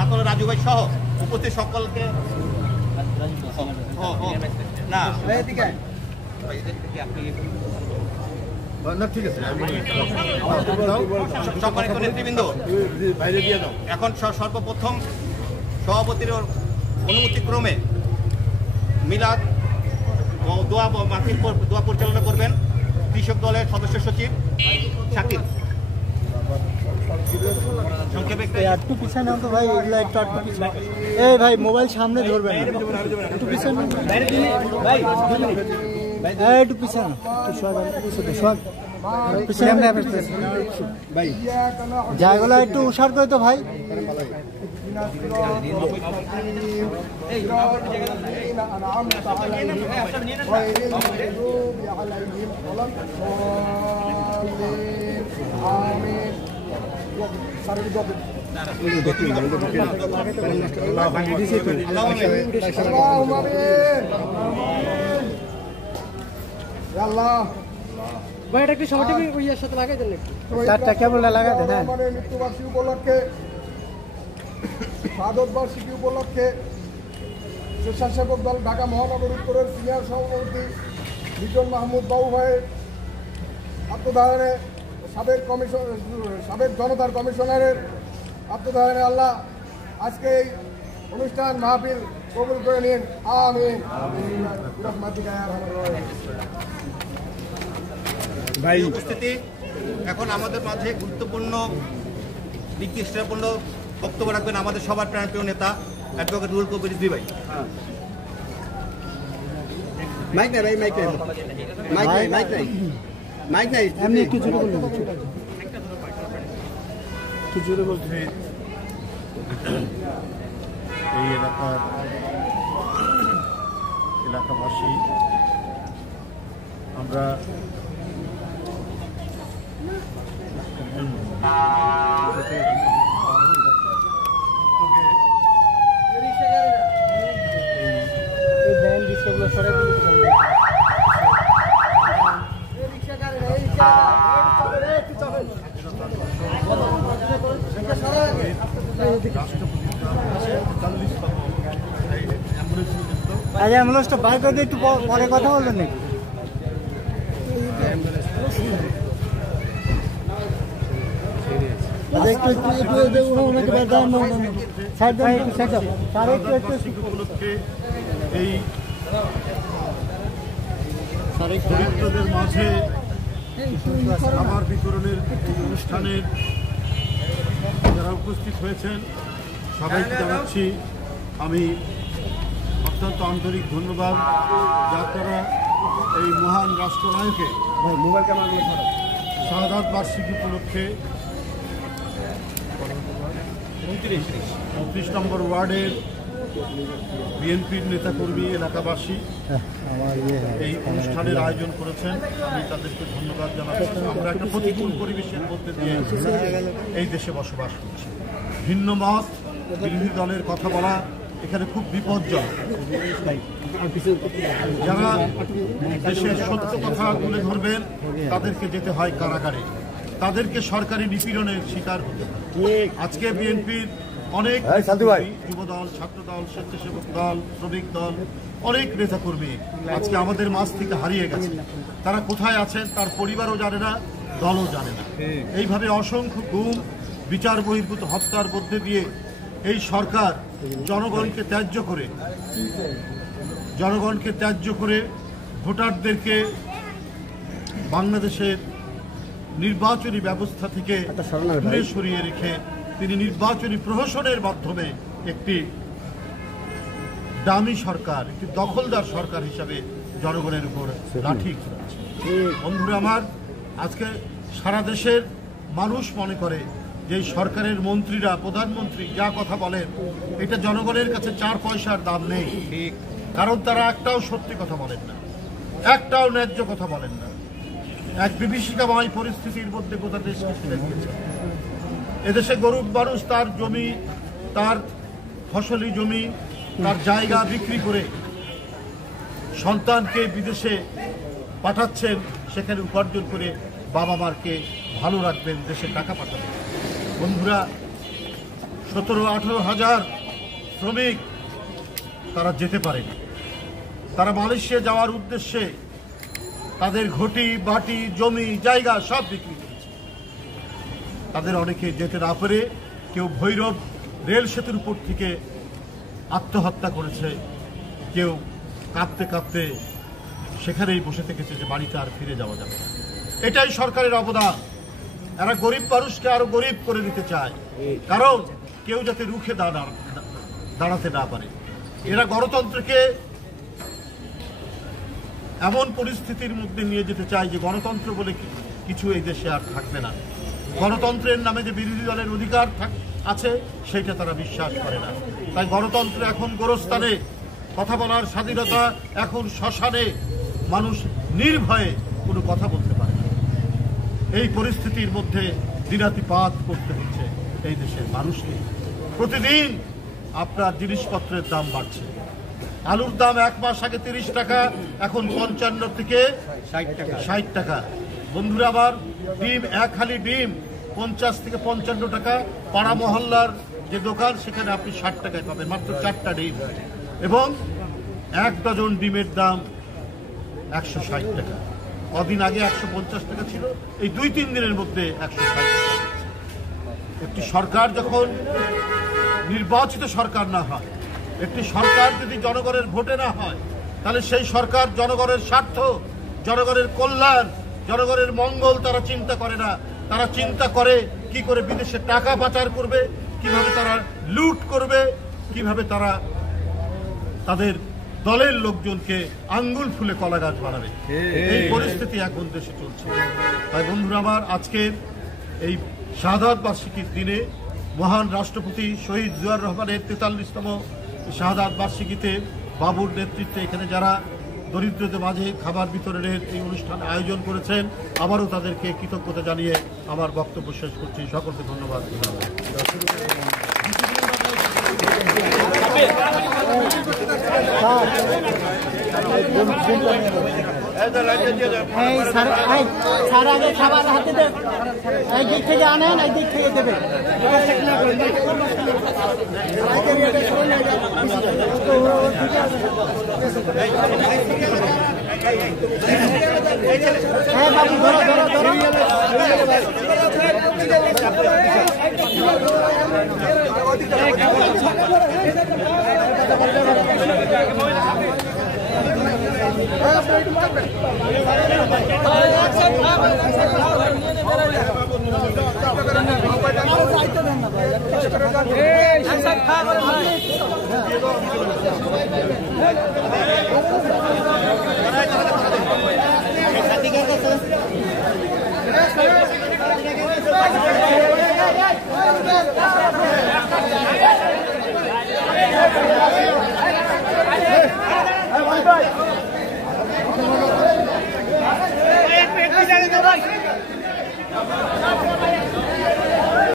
ছাত্র রাজু ভাই সহ উপস্থিত সকলকে না ঠিক আছে সম্মানিত নেতৃবৃন্দ, এখন সর্বপ্রথম সভাপতির অনুমতিক্রমে মিলাদ ও দোয়া মাহফিল দোয়া পরিচালনা করবেন কৃষক দলের সদস্য সচিব শাকিল। সংক্ষেপে একটু পিছনে তো ভাই, এগুলো একটু পিছনে। এই ভাই মোবাইল সামনে ধরবেন, একটু পিছনে একটু পিছনে ভাই, জায়গাগুলো একটু উষার করে তো ভাই। ভাই এটা একটু সবাই ওইয়ের সাথে লাগাই দেন একটু, চারটা কেবল লাগাই দেন। হ্যাঁ, মৃত্যুবার্ষিকী উপলক্ষে শাহাদত বার্ষিকী উপলক্ষে স্বেচ্ছাসেবক দল ঢাকা মহানগর উত্তরের সিনিয়র সভাপতি লিটন মাহমুদ বাবু ভাইয়ের আত্মদায়নে সাবেক জনতার কমিশনারের আত্মদায়নে আল্লাহ আজকে এই অনুষ্ঠান মাহফিল কবুল করে নিন, আমিন। উপস্থিতি, এখন আমাদের মাঝে গুরুত্বপূর্ণ নির্দিষ্টপূর্ণ বক্তব্য রাখবেন আমাদের সবার প্রাণপ্রিয় নেতা অ্যাডভোকেট রুহুল কবির রিজভী ভাই। মাইক নাই ভাই, মাইক নাই, মাইক নাই, মাইক নাই, মাইক নাই, এমনি একটু জোরে বলুন, একটু জোরে বলতে। এই এলাকাবাসী আমরা আজ অ্যাম্বুলেন্সটা বাইর করে একটু পরে কথা বলবেন নাকি? এই দরিদ্রদের মাঝে খাবার বিতরণের অনুষ্ঠানে যারা উপস্থিত হয়েছেন সবাইকে জানাচ্ছি আমি অত্যন্ত আন্তরিক ধন্যবাদ যে আপনারা এই মহান রাষ্ট্রনায়কে শাহাদাত বার্ষিকী উপলক্ষে 29 নম্বর ওয়ার্ডের বিএনপির নেতাকর্মী এলাকাবাসী এই অনুষ্ঠানের আয়োজন করেছেন। আমি তাদেরকে ধন্যবাদ জানাচ্ছি। আমরা একটা প্রতিকূল পরিবেশের মধ্যে দিয়ে এই দেশে বসবাস করছি। ভিন্ন মত, বিরোধী দলের কথা বলা এখানে খুব বিপজ্জনক। যারা দেশের সত্য কথা তুলে ধরবেন তাদেরকে যেতে হয় কারাগারে, তাদেরকে সরকারি নিপীড়নের শিকার হতে হয়। আজকে বিএনপির অনেক যুবদল, ছাত্রদল, স্বেচ্ছাসেবক দল, শ্রমিক দল, অনেক নেতাকর্মী আজকে আমাদের মাঝ থেকে হারিয়ে গেছে। তারা কোথায় আছেন তার পরিবারও জানে না, দলও জানে না। এইভাবে অসংখ্য গুম, বিচার বহির্ভূত হত্যার মধ্যে দিয়ে এই সরকার জনগণকে ত্যায্য করে ভোটারদেরকে বাংলাদেশের নির্বাচনী ব্যবস্থা থেকে দূরে সরিয়ে রেখে তিনি নির্বাচনী প্রহসনের মাধ্যমে একটি দামি সরকার, একটি দখলদার সরকার হিসাবে জনগণের উপর লাঠি চালাচ্ছে। বন্ধুরা আমার, আজকে সারা দেশের মানুষ মনে করে যে সরকারের মন্ত্রীরা, প্রধানমন্ত্রী যা কথা বলেন এটা জনগণের কাছে 4 পয়সার দাম নেই। কারণ তারা একটাও সত্যি কথা বলেন না, একটাও ন্যায্য কথা বলেন না। এক বিভীষিকাময় পরিস্থিতির মধ্যে গোটা দেশকে ছেড়ে দিয়েছে। এদেশে গরিব মানুষ তার জমি, তার ফসলি জমি, তার জায়গা বিক্রি করে সন্তানকে বিদেশে পাঠাচ্ছেন, সেখানে উপার্জন করে বাবা মাকে ভালো রাখবেন, দেশে টাকা পাঠাবেন। বন্ধুরা, 17-18 হাজার শ্রমিক তারা যেতে পারেনি। তারা মালয়েশিয়া যাওয়ার উদ্দেশ্যে তাদের ঘটি বাটি জমি জায়গা সব বিক্রি করেছে। তাদের অনেকে যেতে না পেরে কেউ ভৈরব রেল সেতুর উপর থেকে আত্মহত্যা করেছে, কেউ কাঁদতে কাঁদতে সেখানেই বসে থেকেছে যে বাড়িতে আর ফিরে যাওয়া যাবে না। এটাই সরকারের অবদান। এরা গরিব মানুষকে আরো গরিব করে দিতে চায়, কারণ কেউ যাতে রুখে দাঁড়াতে না পারে। এরা গণতন্ত্রকে এমন পরিস্থিতির মধ্যে নিয়ে যেতে চায় যে গণতন্ত্র বলে কিছু এই দেশে আর থাকবে না। গণতন্ত্রের নামে যে বিরোধী দলের অধিকার আছে সেটা তারা বিশ্বাস করে না। তাই গণতন্ত্র এখন গোরস্থানে, কথা বলার স্বাধীনতা এখন শ্মশানে, মানুষ নির্ভয়ে কোনো কথা বলতে পারে না। এই পরিস্থিতির মধ্যে দিনাতিপাত করতে হচ্ছে এই দেশের মানুষকে। প্রতিদিন আপনার জিনিসপত্রের দাম বাড়ছে। আলুর দাম 1 মাস আগে 30 টাকা, এখন 55 থেকে 60 টাকা। বন্ধুরা আমার, ডিম, এক হালি ডিম 50 থেকে 55 টাকা। পাড়া মহল্লার যে দোকান সেখানে আপনি 60 টাকায় পাবেন মাত্র 4টা ডিম, এবং 1 ডজন ডিমের দাম 160 টাকা। কদিন আগে 150 টাকা ছিল, এই 2-3 দিনের মধ্যে 160 টাকা। একটি সরকার যখন নির্বাচিত সরকার না হয়, একটি সরকার যদি জনগণের ভোটে না হয়, তাহলে সেই সরকার জনগণের স্বার্থ, জনগণের কল্যাণ, জনগণের মঙ্গল তারা চিন্তা করে না। তারা চিন্তা করে কি করে বিদেশে টাকা পাচার করবে, কিভাবে তারা লুট করবে, কিভাবে তারা তাদের দলের লোকজনকে আঙ্গুল ফুলে কলা গাছ বানাবে। এই পরিস্থিতি এখন দেশে চলছে। তাই বন্ধুরা আমার, আজকের এই শাহাদাত বার্ষিকীর দিনে মহান রাষ্ট্রপতি শহীদ জিয়াউর রহমানের 43তম শাহাদাত বার্ষিকীতে বাবুর নেতৃত্বে এখানে যারা দরিদ্রদের মাঝে খাবার বিতরণের এই অনুষ্ঠান আয়োজন করেছেন, আবারও তাদেরকে কৃতজ্ঞতা জানিয়ে আমার বক্তব্য শেষ করছি। সকলকে ধন্যবাদ। স্যার আগে খাবার হাতে দেন, এই দিক থেকে আনেন, এই দিক থেকে দেবেন। হ্যাঁ বাবু, ধরো ধরো ধরো। এই